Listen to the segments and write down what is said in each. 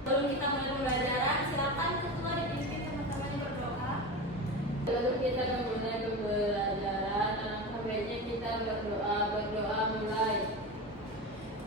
Sebelum kita mulai pembelajaran, silakan ketua dipimpin teman-teman berdoa. Lalu kita memulai pembelajaran, alangkah baiknya kita berdoa mulai.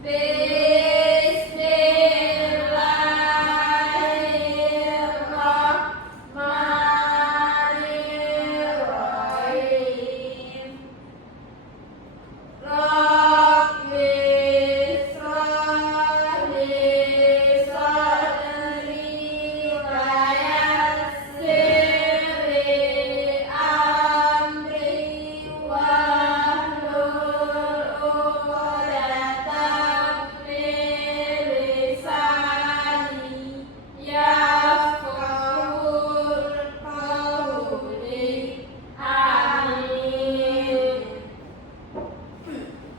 Bismillahirrahmanirrahim.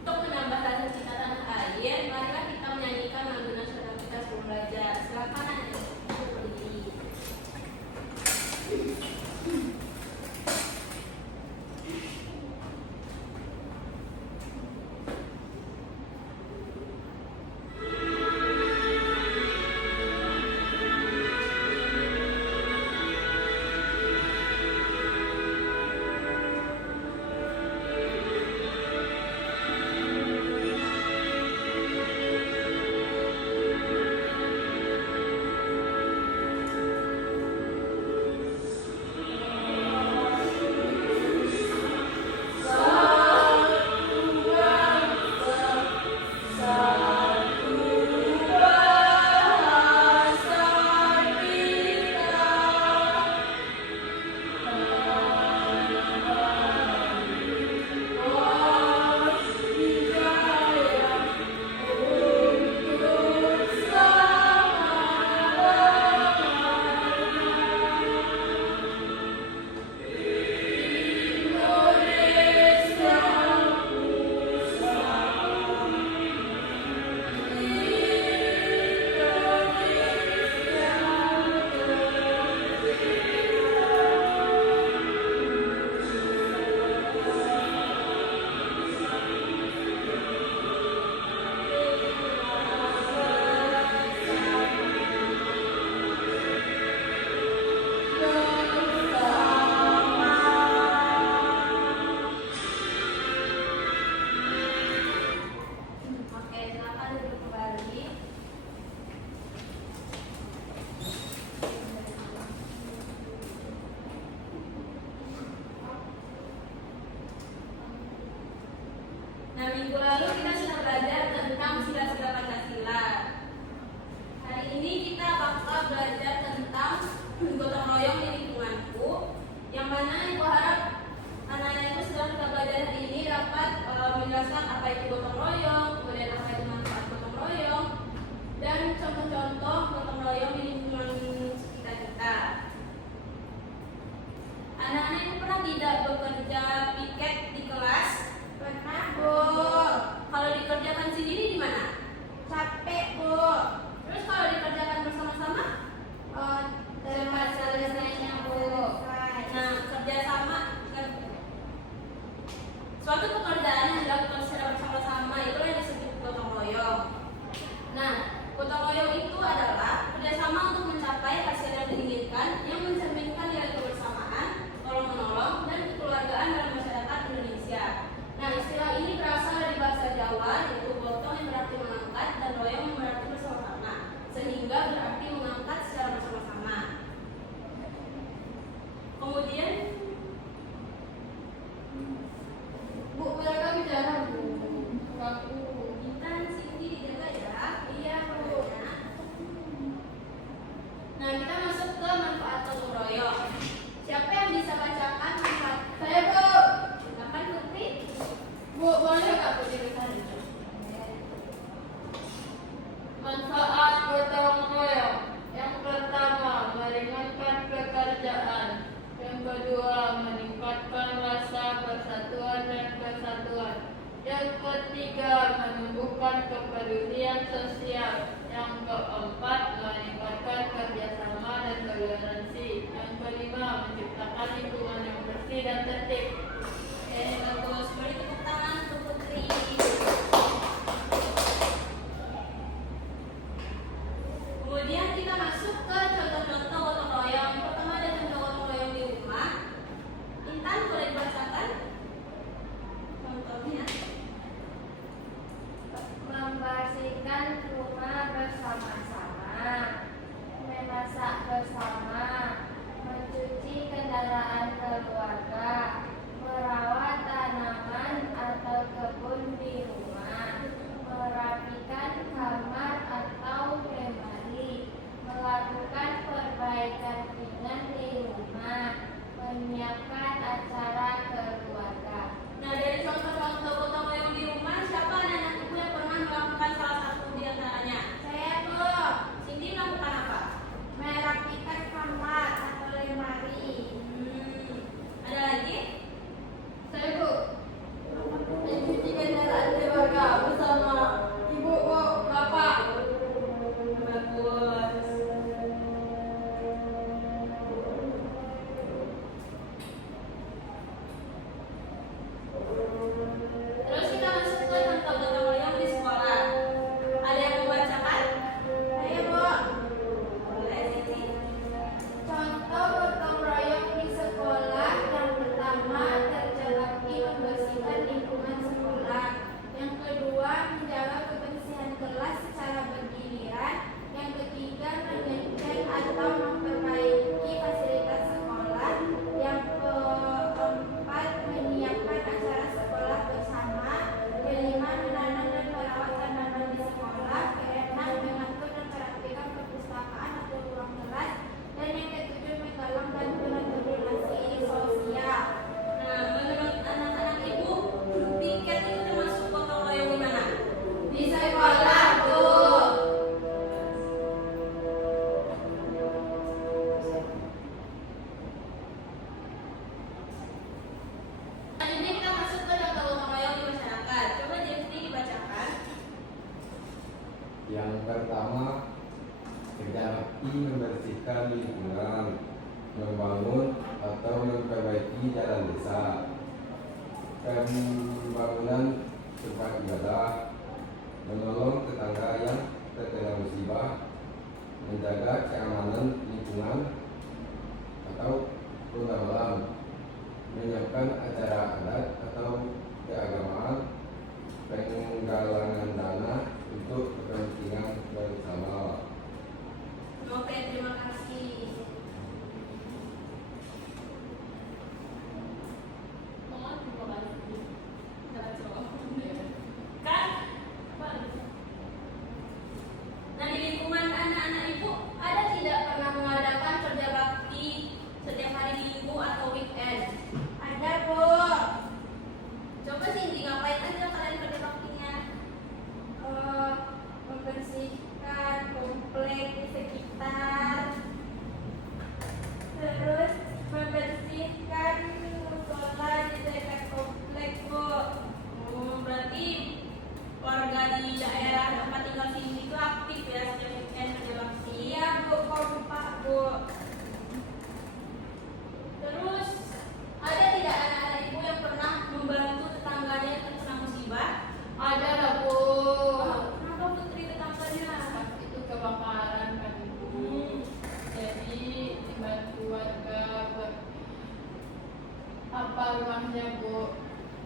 Untuk menambah rasa cinta tanah air, marilah kita menyanyikan lagu nasional kita sebelum belajar. Silakan Anda berdiri. Oke, silakan duduk kembali. Nah, minggu lalu kita sudah belajar tentang sila-sila Pancasila. Hari ini kita bakal belajar tentang gotong royong di lingkunganku, yang mana Ibu harap anak-anak itu setelah kita belajar hari ini dapat menjelaskan apa itu gotong royong, kemudian apa itu manfaat gotong royong, dan contoh-contoh gotong royong di lingkungan sekitar kita. Anak-anak itu pernah tidak bekerja piket di kelas? Pernah, Bu. Kalau dikerjakan sendiri di mana? Capek, Bu. Terus kalau dikerjakan bersama-sama? Tempat selesainya, Bu. Nah, kerjasama suatu pekerjaan yang dilakukan secara bersama-sama itu yang disebut gotong royong. Nah, gotong royong itu adalah kerjasama untuk mencapai hasil yang diinginkan yang mencerminkan nilai kebersamaan, tolong-menolong, dan kekeluargaan dalam masyarakat Indonesia. Nah, istilah ini berasal dari bahasa Jawa, yaitu gotong yang berarti mengangkat dan royong yang berarti bersama-sama, sehingga berarti mengangkat secara bersama-sama. Kemudian Bu, mereka bicara, Bu. Aku Intan, Cindy dijaga ya. Iya, Bu. Nah, kita masuk ke manfaat gotong royong. Siapa yang bisa bacakan manfaat? Saya, Bu. Silakan, Putri. Bu, boleh nggak Bu diberikan? Manfaat gotong royong. Yang pertama, meringankan pekerjaan. Yang kedua, meningkatkan rasa persatuan dan kesatuan. Yang ketiga, menumbuhkan kepedulian sosial. Yang keempat, meningkatkan kerjasama dan toleransi. Yang kelima, menciptakan lingkungan yang bersih dan tertib. Bagus. Beri tepuk tangan untuk Putri. Kemudian kita Terus kita masuk ke contoh gotong royong di sekolah. Ada yang mau bacakan? Ayo, Bu. Boleh, Siti. Contoh gotong royong di sekolah. Yang pertama, kerja bakti membersihkan lingkungan sekolah. Yang kedua, menjaga kebersihan kelas secara bergiliran. Yang ketiga, mengecek atau memperbaiki fasilitas sekolah. Yang keempat, menyiapkan acara sekolah bersama. Kelima, menanam dan merawat tanaman di sekolah. Keenam, mengatur dan merapikan perpustakaan atau ruang kelas. Dan yang ketujuh, menggalang bantuan atau donasi sosial. Nah, menurut anak-anak Ibu, piket itu termasuk gotong royong di mana? Di sekolah, Bu. Selanjutnya kita masuk ke contoh gotong royong di masyarakat. Coba Jeffrey dibacakan. Yang pertama, kerja bakti membersihkan lingkungan, membangun atau memperbaiki jalan desa, pembangunan tempat ibadah, menolong tetangga yang terkena musibah, menjaga keamanan lingkungan atau ronda malam, menyiapkan acara adat atau keagamaan, penggalangan dana untuk kepentingan bersama. Oke, terima kasih. Kan? Nah, di lingkungan anak-anak Ibu, ada tidak pernah mengadakan kerja bakti setiap hari Minggu atau weekend? Ada, Bu. Coba Cindy, ngapain aja kalian kerja baktinya? Membersihkan komplek di sekitar, terus membersihkan musola di dekat komplek, Bu. Berarti warga di daerah tempat tinggal Cindy itu aktif ya setiap weekend kerja bakti. Iya, Bu, kompak, Bu. Terus ada tidak anak-anak Ibu yang pernah membantu tetangganya yang terkena musibah? Ada lah, Bu. Kenapa Putri tetangganya? Pas itu kebakaran kan, Ibu. Jadi dibantu warga buat apa rumahnya, Bu.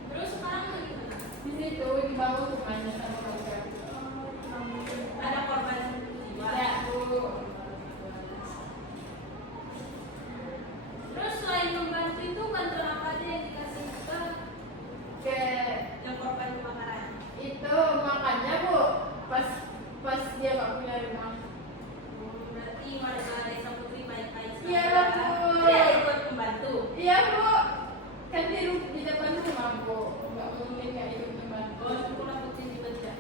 Terus sekarang lagi mana? Di situ dibangun rumahnya sama warga. Ada korban musibah. Ya, Bu. Terus selain membantu itu bantuan apa aja yang dikasih ke Ke yang korban kebakaran? itu makanya, Bu, pas dia nggak punya rumah. Berarti warga desa Putri baik-baik saja. Iya lah, Bu. Dia ikut membantu. Iya, Bu. Kan di depan rumah, Bu. Nggak mungkin nggak ikut membantu. Oh, syukurlah Putri dibaca.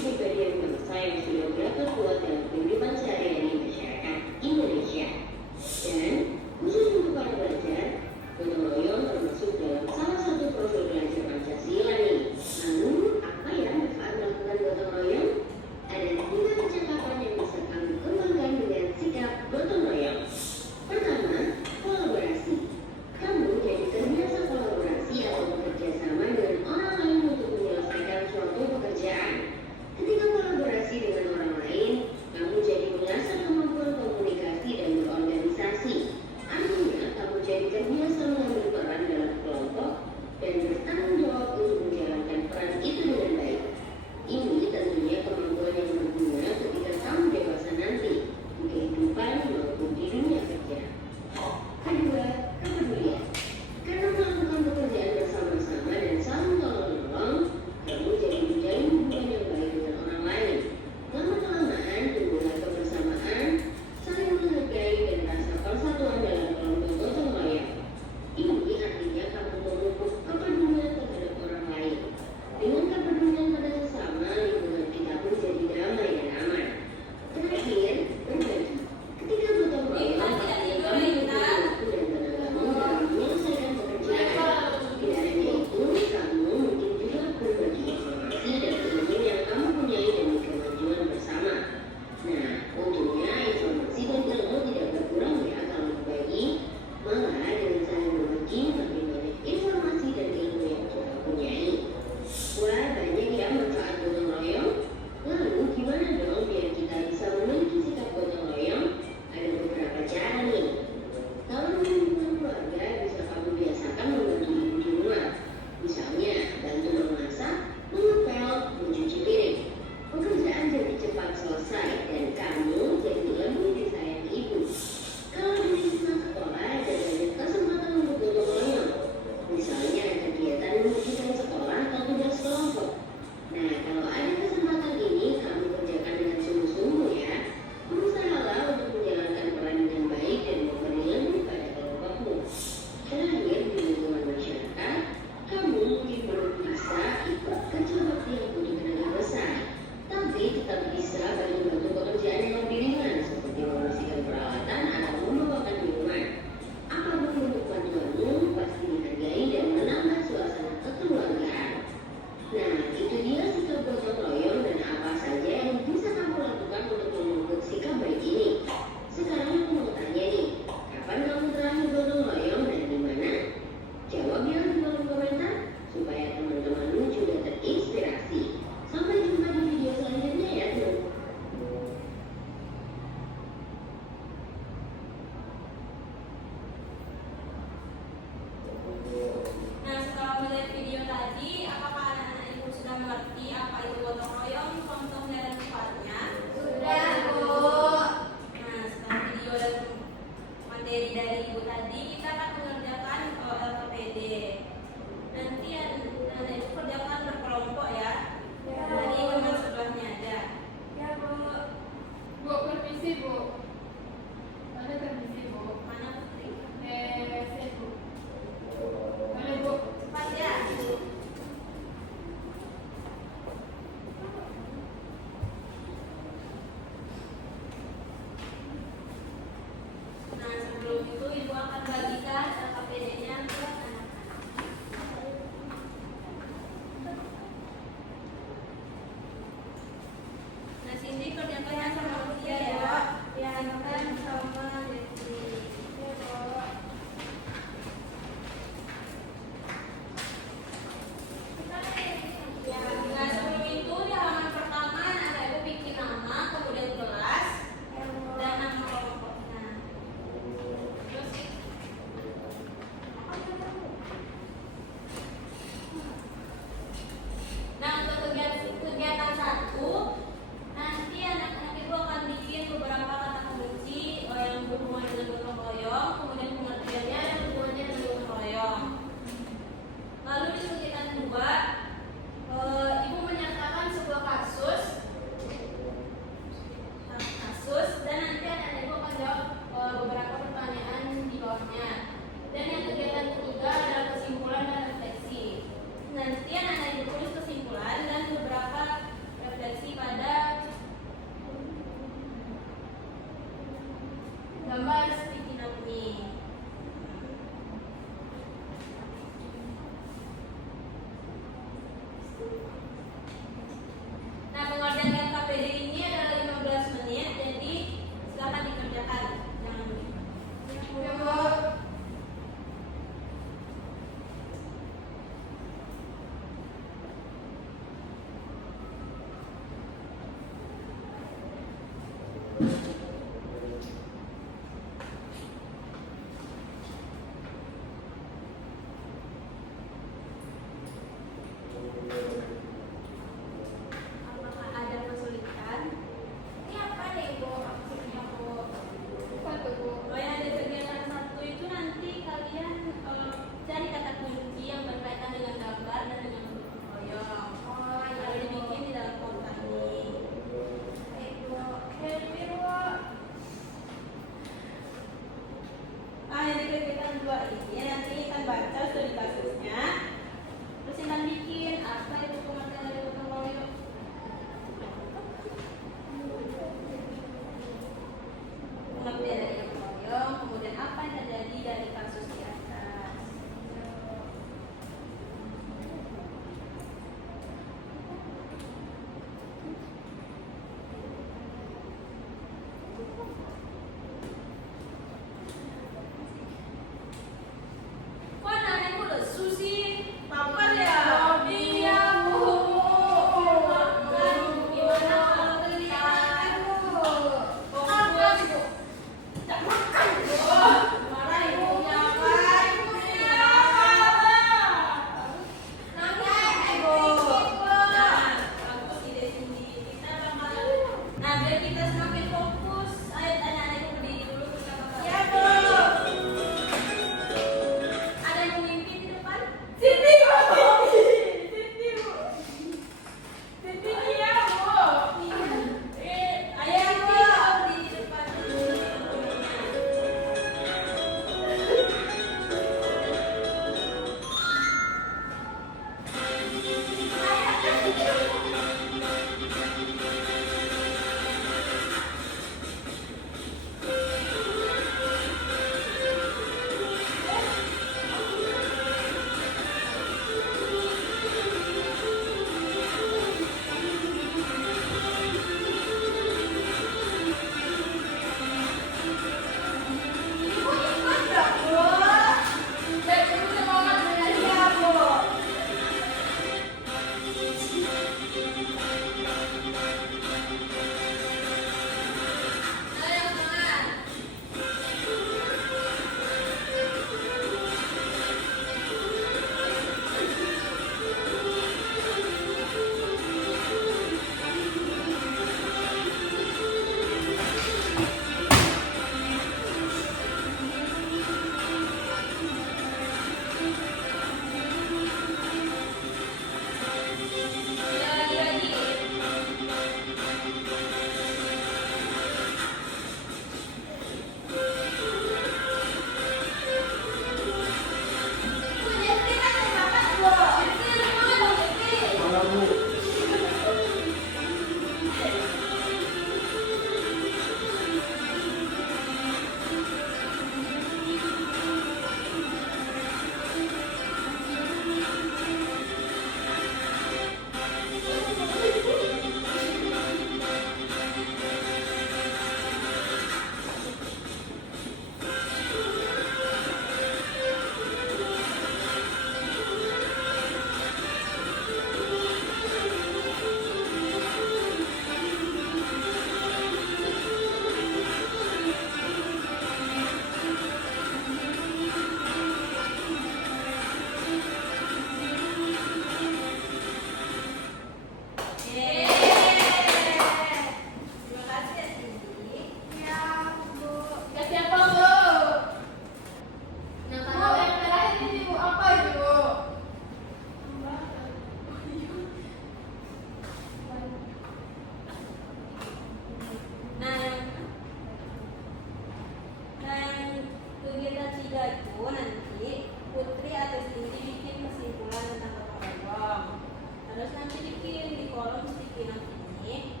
not ini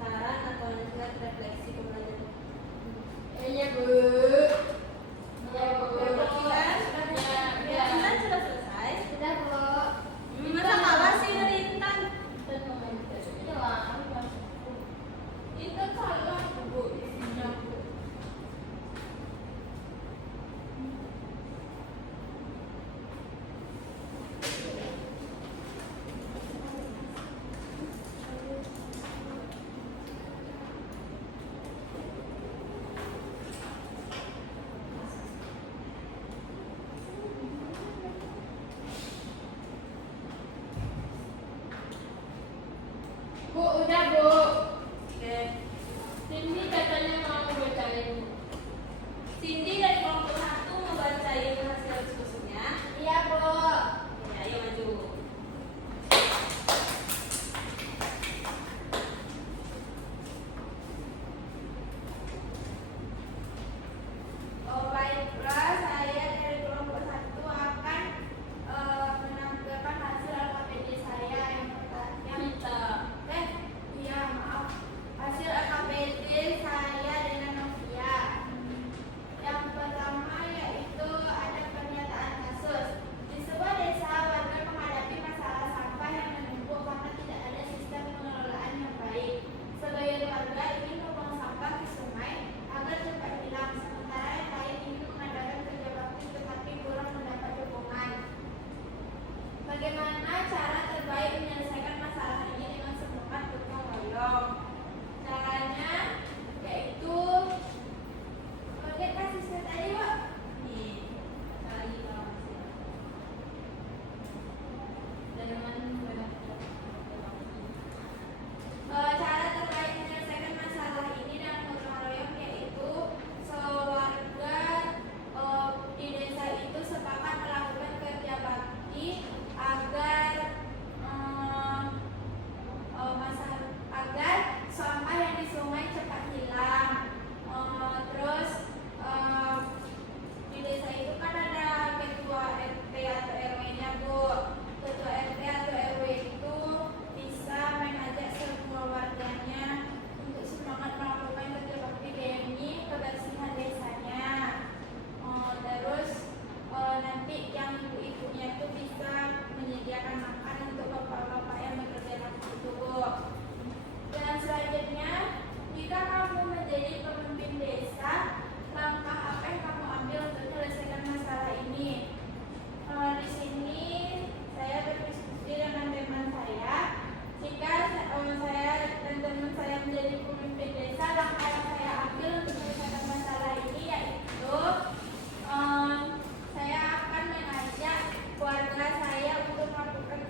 saran atau nasihat refleksi pembelajaran. Iya Bu. Iya Bu. Intan sudah selesai. Sudah Bu. Masa kalah sih dari Intan? Itu salah Bu isinya Bu. Bu, udah Bu. Oke. Cindy katanya mau bacain. Cindy dari kelompok 1 membacain hasil diskusinya. Iya Bu. Ya, ayo maju. Baiklah, saya dari kelompok 1 akan menampilkan hasil LKPD saya yang hasil LKPD saya dengan Novia. Yang pertama yaitu ada pernyataan kasus. Di sebuah desa, warga menghadapi masalah sampah yang menumpuk karena tidak ada sistem pengelolaan yang baik. Sebagian warga ingin membuang sampah ke sungai agar cepat hilang, sementara yang lain ingin mengadakan kerja bakti tetapi kurang mendapat dukungan. Bagaimana cara terbaik menyelesaikan masalah ini dengan semangat gotong royong? Caranya yaitu lihat kasusnya tadi Pak. Nih, cari kalau hasil. Dan dengan Cara terbaik menyelesaikan masalah ini dengan gotong royong yaitu sewarga di desa itu sepakat melakukan kerja bakti agar agar sampah yang di sungai cepat hilang. Terus di desa itu kan ada ketua RT atau RW-nya Bu. Ketua RT atau RW itu bisa mengajak semua warganya untuk semangat melakukan kerja bakti demi kebersihan desanya. Terus nanti yang ibu-ibunya itu bisa menyediakan makan untuk bapak-bapak yang bekerja bakti itu Bu. Dan selanjutnya, jika kamu menjadi pemimpin desa, langkah apa yang kamu ambil untuk menyelesaikan masalah ini? Di sini saya berdiskusi dengan teman saya. Jika saya dan teman saya menjadi pemimpin desa, langkah yang saya ambil untuk menyelesaikan masalah ini yaitu saya akan mengajak keluarga saya untuk melakukan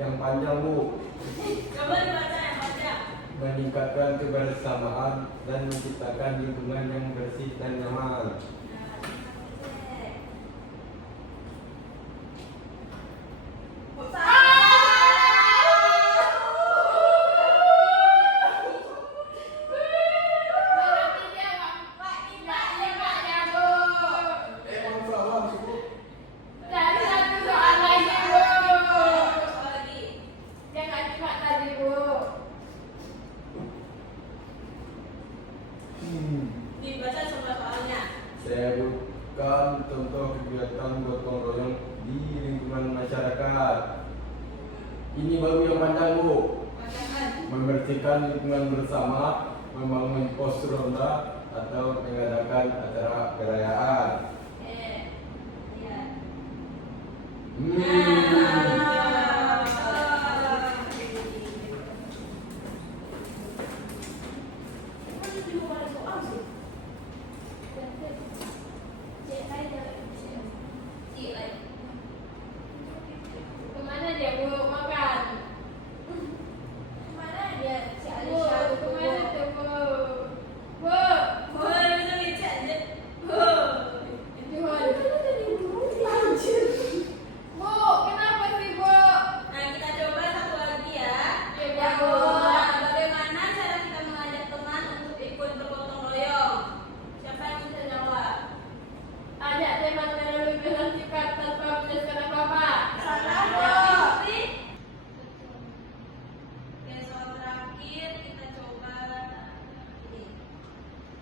yang panjang, Bu. Coba dibaca yang panjang. Meningkatkan kebersamaan dan menciptakan lingkungan yang bersih dan nyaman. Berarti dia nggak jago. Emang salah, Bu. Dari satu soal lagi, Bu. lagi. Dia nggak cuma tadi, Bu. Dibaca coba soalnya. Saya bukan contoh kegiatan gotong royong di lingkungan masyarakat. Ini baru yang panjang, Bu. Panjangan. Membersihkan lingkungan bersama, membangun pos ronda atau mengadakan acara perayaan. Iya. Hmm. Kemana dia, Bu? Makan. Kemana dia? Si Alisha, kemana tuh, Bu? Bu. Juhon. Bu, kenapa sih, Bu? Nah, kita coba satu lagi ya. Ya, Bu. Bagaimana cara kita mengajak teman untuk ikut bergotong royong? Siapa yang bisa jawab? Ajak teman melalui jalan singkat tanpa menjelaskan apa-apa. Salah, Putri. Oke, soal terakhir kita coba ini.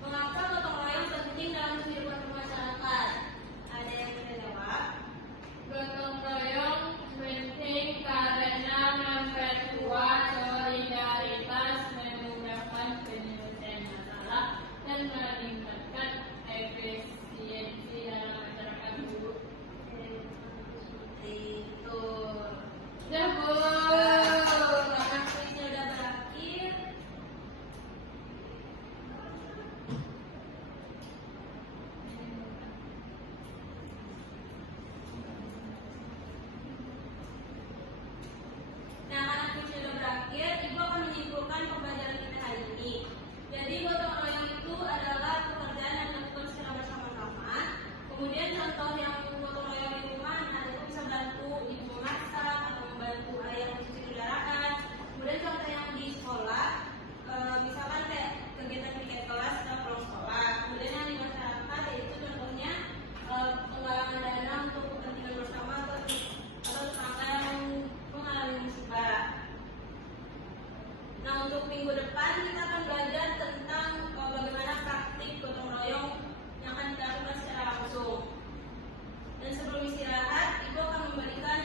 Mengapa gotong royong penting dalam kehidupan masyarakat? Ada yang bisa jawab? Gotong royong penting karena memperkuat solidaritas, memudahkan penyelesaian masalah, dan meningkatkan efisiensi dalam masyarakat, Bu. Itu. Ya, Bu. Karena kuisnya udah berakhir. Nah, karena kuisnya udah berakhir, Ibu akan menyimpulkan pembelajaran kita hari ini. Jadi, gotong royong itu adalah pekerjaan yang dilakukan secara bersama-sama. Kemudian contoh yang gotong royong di rumah, nah itu bisa bantu ibu memasak atau membantu ayah mencuci kendaraan. Kemudian contoh yang di sekolah, misalkan kayak kegiatan piket kelas atau pulang sekolah. Kemudian yang di masyarakat yaitu contohnya penggalangan dana untuk kepentingan bersama atau tetangga yang mengalami musibah. Nah, untuk minggu depan kita akan belajar tentang bagaimana praktik gotong royong yang akan kita lakukan secara langsung. Dan sebelum istirahat, Ibu akan memberikan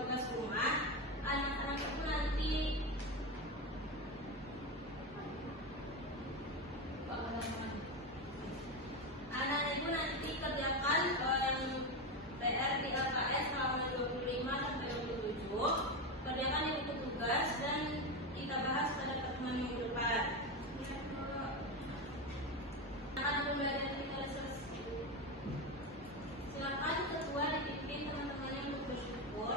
tugas rumah. Anak-anak itu nanti anak-anak Ibu nanti kerjakan yang PR di LKS halaman 25 sampai 27. Kerjakan di buku tugas dan kita bahas pada pertemuan minggu depan. Anak pembelajaran kita selesai. Silakan ketua dipimpin teman-temannya untuk bersyukur.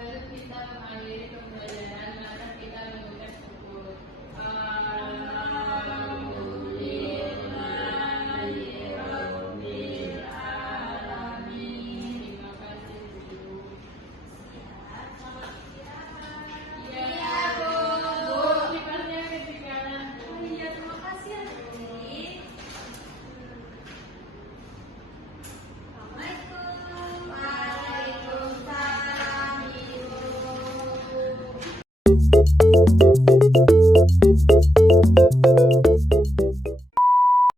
Lalu kita mengakhiri pembelajaran, maka kita mengucap syukur. Alhamdulillahirabbil alamin. Terima kasih, Bu. Selamat istirahat. Iya, Bu. Bu, kipernya ketinggalan, Bu. Iya, terima kasih ya, Putri. Assalamualaikum. Waalaikumsalam, Ibu.